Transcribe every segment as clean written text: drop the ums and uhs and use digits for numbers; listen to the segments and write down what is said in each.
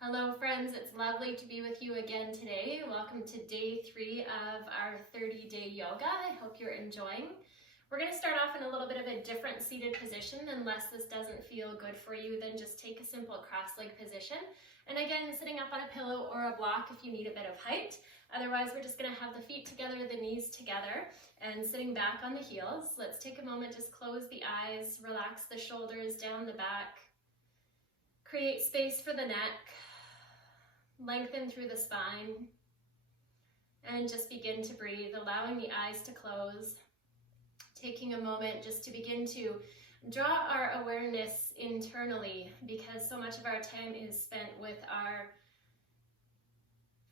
Hello friends, it's lovely to be with you again today. Welcome to day 3 of our 30-day yoga. I hope you're enjoying. We're going to start off in a little bit of a different seated position. Unless this doesn't feel good for you, then just take a simple cross-leg position. And again, sitting up on a pillow or a block if you need a bit of height. Otherwise, we're just going to have the feet together, the knees together, and sitting back on the heels. Let's take a moment, just close the eyes, relax the shoulders down the back. Create space for the neck. Lengthen through the spine, and just begin to breathe, allowing the eyes to close. Taking a moment just to begin to draw our awareness internally, because so much of our time is spent with our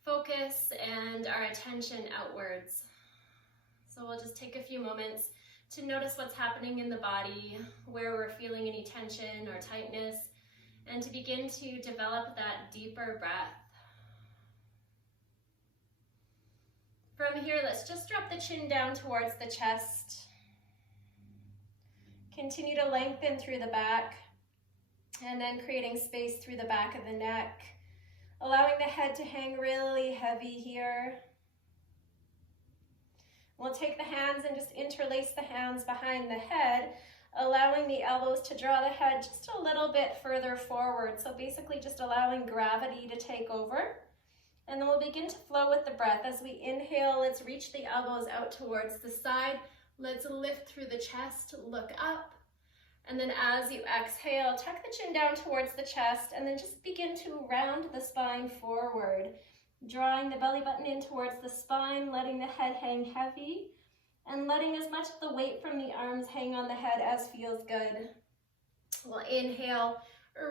focus and our attention outwards. So we'll just take a few moments to notice what's happening in the body, where we're feeling any tension or tightness, and to begin to develop that deeper breath. From here, let's just drop the chin down towards the chest. Continue to lengthen through the back, and then creating space through the back of the neck, allowing the head to hang really heavy here. We'll take the hands and just interlace the hands behind the head, allowing the elbows to draw the head just a little bit further forward. So basically just allowing gravity to take over. And then we'll begin to flow with the breath. As we inhale, let's reach the elbows out towards the side. Let's lift through the chest, look up. And then as you exhale, tuck the chin down towards the chest, and then just begin to round the spine forward. Drawing the belly button in towards the spine, letting the head hang heavy, and letting as much of the weight from the arms hang on the head as feels good. We'll inhale.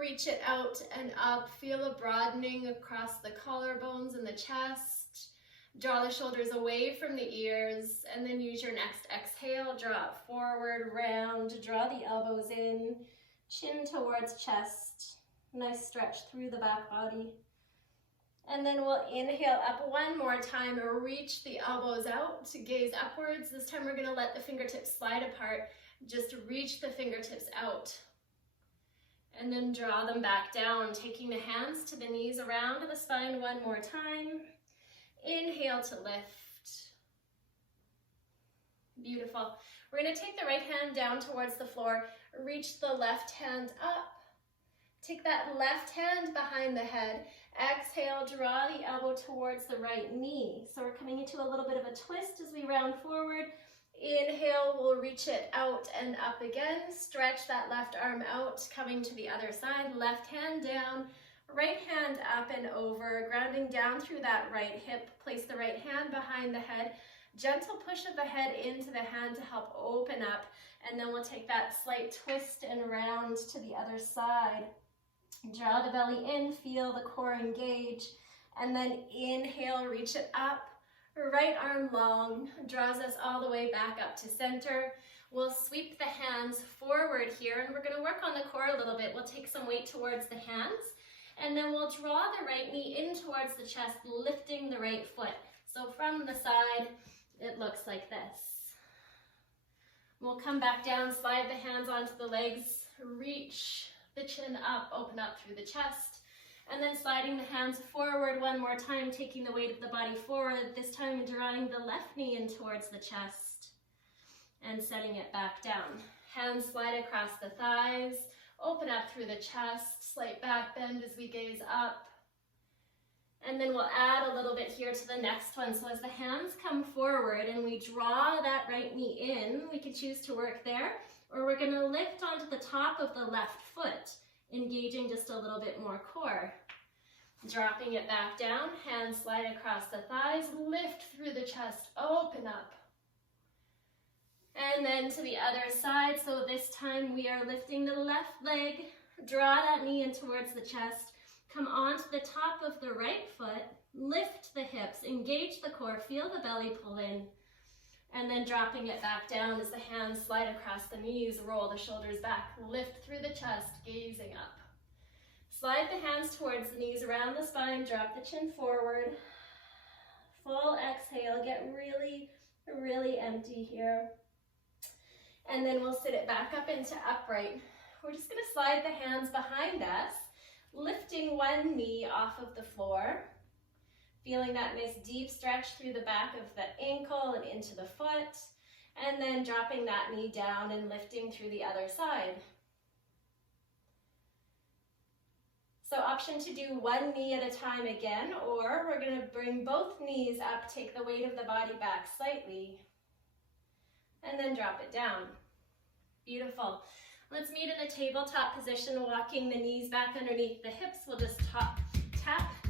Reach it out and up. Feel a broadening across the collarbones and the chest. Draw the shoulders away from the ears, and then use your next exhale. Draw it forward, round, draw the elbows in, chin towards chest. Nice stretch through the back body. And then we'll inhale up one more time, reach the elbows out, gaze upwards. This time we're going to let the fingertips slide apart. Just reach the fingertips out. And then draw them back down, taking the hands to the knees around the spine one more time. Inhale to lift. Beautiful. We're going to take the right hand down towards the floor. Reach the left hand up. Take that left hand behind the head. Exhale, draw the elbow towards the right knee. So we're coming into a little bit of a twist as we round forward. Inhale, we'll reach it out and up again. Stretch that left arm out, coming to the other side. Left hand down, right hand up and over, grounding down through that right hip. Place the right hand behind the head. Gentle push of the head into the hand to help open up. And then we'll take that slight twist and round to the other side. Draw the belly in, feel the core engage. And then inhale, reach it up. Right arm long, draws us all the way back up to center. We'll sweep the hands forward here, and we're going to work on the core a little bit. We'll take some weight towards the hands, and then we'll draw the right knee in towards the chest, lifting the right foot. So from the side, it looks like this. We'll come back down, slide the hands onto the legs, reach the chin up, open up through the chest. And then sliding the hands forward one more time, taking the weight of the body forward, this time drawing the left knee in towards the chest and setting it back down. Hands slide across the thighs, open up through the chest, slight back bend as we gaze up. And then we'll add a little bit here to the next one. So as the hands come forward and we draw that right knee in, we can choose to work there, or we're gonna lift onto the top of the left foot, engaging just a little bit more core. Dropping it back down, hands slide across the thighs, lift through the chest, open up. And then to the other side, so this time we are lifting the left leg, draw that knee in towards the chest, come onto the top of the right foot, lift the hips, engage the core, feel the belly pull in, and then dropping it back down as the hands slide across the knees, roll the shoulders back, lift through the chest, gazing up. Slide the hands towards the knees, around the spine, drop the chin forward. Full exhale, get really, really empty here. And then we'll sit it back up into upright. We're just going to slide the hands behind us, lifting one knee off of the floor, feeling that nice deep stretch through the back of the ankle and into the foot, and then dropping that knee down and lifting through the other side. So option to do one knee at a time again, or we're going to bring both knees up, take the weight of the body back slightly, and then drop it down. Beautiful. Let's meet in a tabletop position, walking the knees back underneath the hips. We'll just tap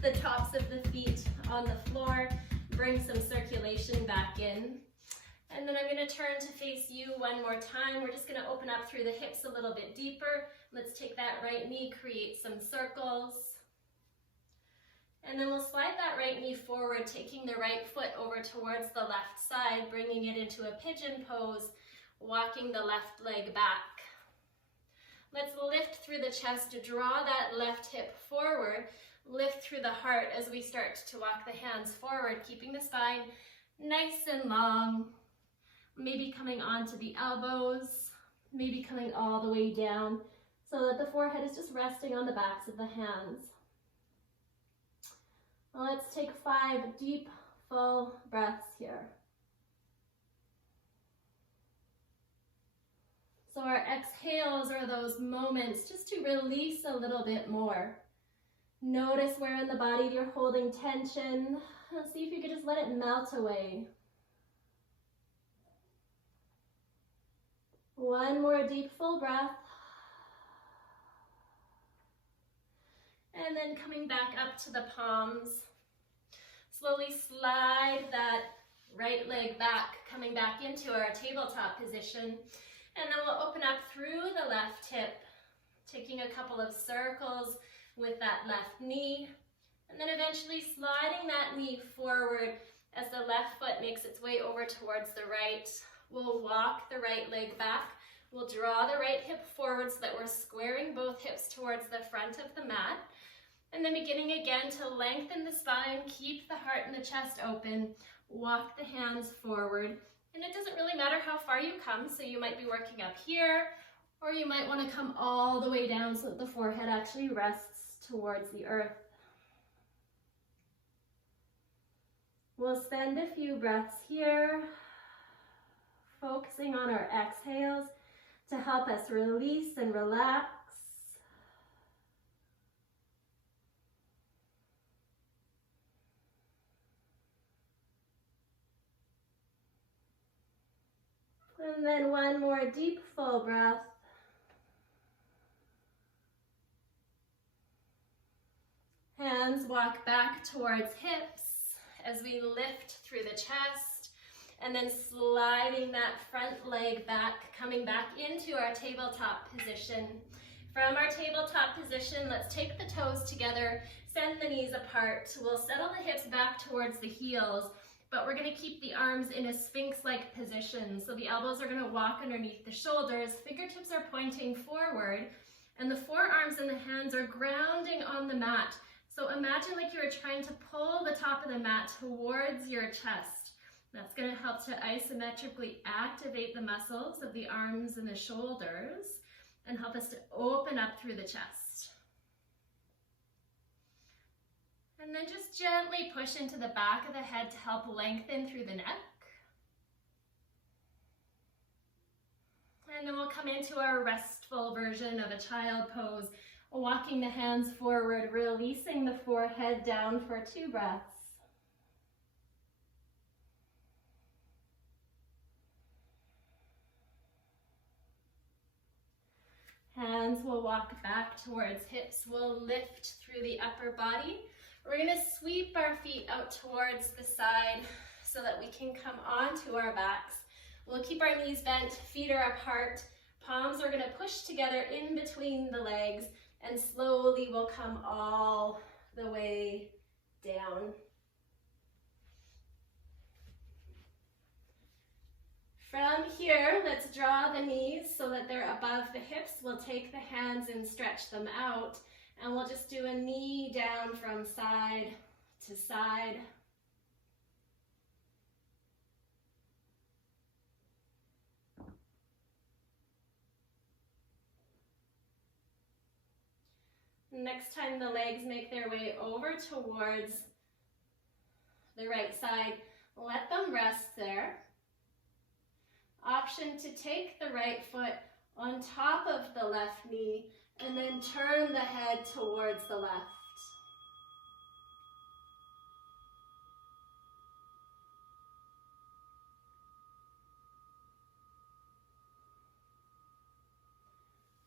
the tops of the feet on the floor, bring some circulation back in. And then I'm going to turn to face you one more time. We're just going to open up through the hips a little bit deeper. Let's take that right knee, create some circles. And then we'll slide that right knee forward, taking the right foot over towards the left side, bringing it into a pigeon pose, walking the left leg back. Let's lift through the chest, draw that left hip forward, lift through the heart as we start to walk the hands forward, keeping the spine nice and long. Maybe coming onto the elbows, maybe coming all the way down so that the forehead is just resting on the backs of the hands. Let's take 5 deep, full breaths here. So our exhales are those moments just to release a little bit more. Notice where in the body you're holding tension. See if you could just let it melt away. One more deep, full breath. And then coming back up to the palms. Slowly slide that right leg back, coming back into our tabletop position. And then we'll open up through the left hip, taking a couple of circles with that left knee. And then eventually sliding that knee forward as the left foot makes its way over towards the right. We'll walk the right leg back. We'll draw the right hip forward so that we're squaring both hips towards the front of the mat. And then beginning again to lengthen the spine, keep the heart and the chest open, walk the hands forward. And it doesn't really matter how far you come, so you might be working up here, or you might want to come all the way down so that the forehead actually rests towards the earth. We'll spend a few breaths here, focusing on our exhales to help us release and relax. And then one more deep, full breath. Hands walk back towards hips as we lift through the chest, and then sliding that front leg back, coming back into our tabletop position. From our tabletop position, let's take the toes together, send the knees apart. We'll settle the hips back towards the heels, but we're going to keep the arms in a sphinx-like position. So the elbows are going to walk underneath the shoulders, fingertips are pointing forward, and the forearms and the hands are grounding on the mat. So imagine like you're trying to pull the top of the mat towards your chest. That's going to help to isometrically activate the muscles of the arms and the shoulders and help us to open up through the chest. And then just gently push into the back of the head to help lengthen through the neck. And then we'll come into our restful version of a child pose, walking the hands forward, releasing the forehead down for 2 breaths. Hands will walk back towards hips. We'll lift through the upper body. We're going to sweep our feet out towards the side so that we can come onto our backs. We'll keep our knees bent, feet are apart. Palms are going to push together in between the legs, and slowly we'll come all the way down. From here, let's draw the knees so that they're above the hips. We'll take the hands and stretch them out, and we'll just do a knee down from side to side. Next time the legs make their way over towards the right side, let them rest there. Option to take the right foot on top of the left knee and then turn the head towards the left.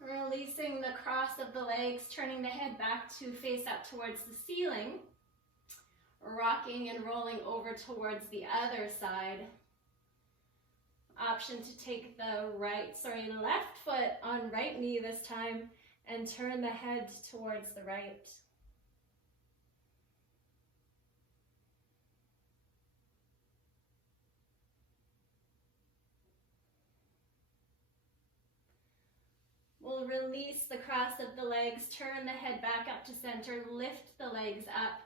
Releasing the cross of the legs, turning the head back to face up towards the ceiling. Rocking and rolling over towards the other side. Option to take the left foot on right knee this time and turn the head towards the right. We'll release the cross of the legs, turn the head back up to center, lift the legs up.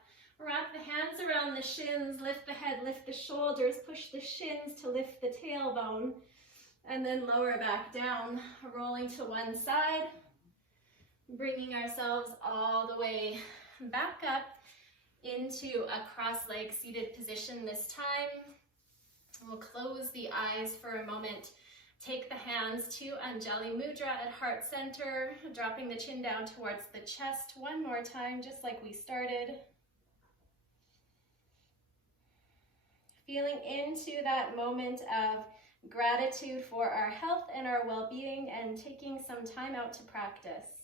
Wrap the hands around the shins, lift the head, lift the shoulders, push the shins to lift the tailbone, and then lower back down, rolling to one side, bringing ourselves all the way back up into a cross-legged seated position this time. We'll close the eyes for a moment. Take the hands to Anjali Mudra at heart center, dropping the chin down towards the chest one more time, just like we started. Feeling into that moment of gratitude for our health and our well-being and taking some time out to practice.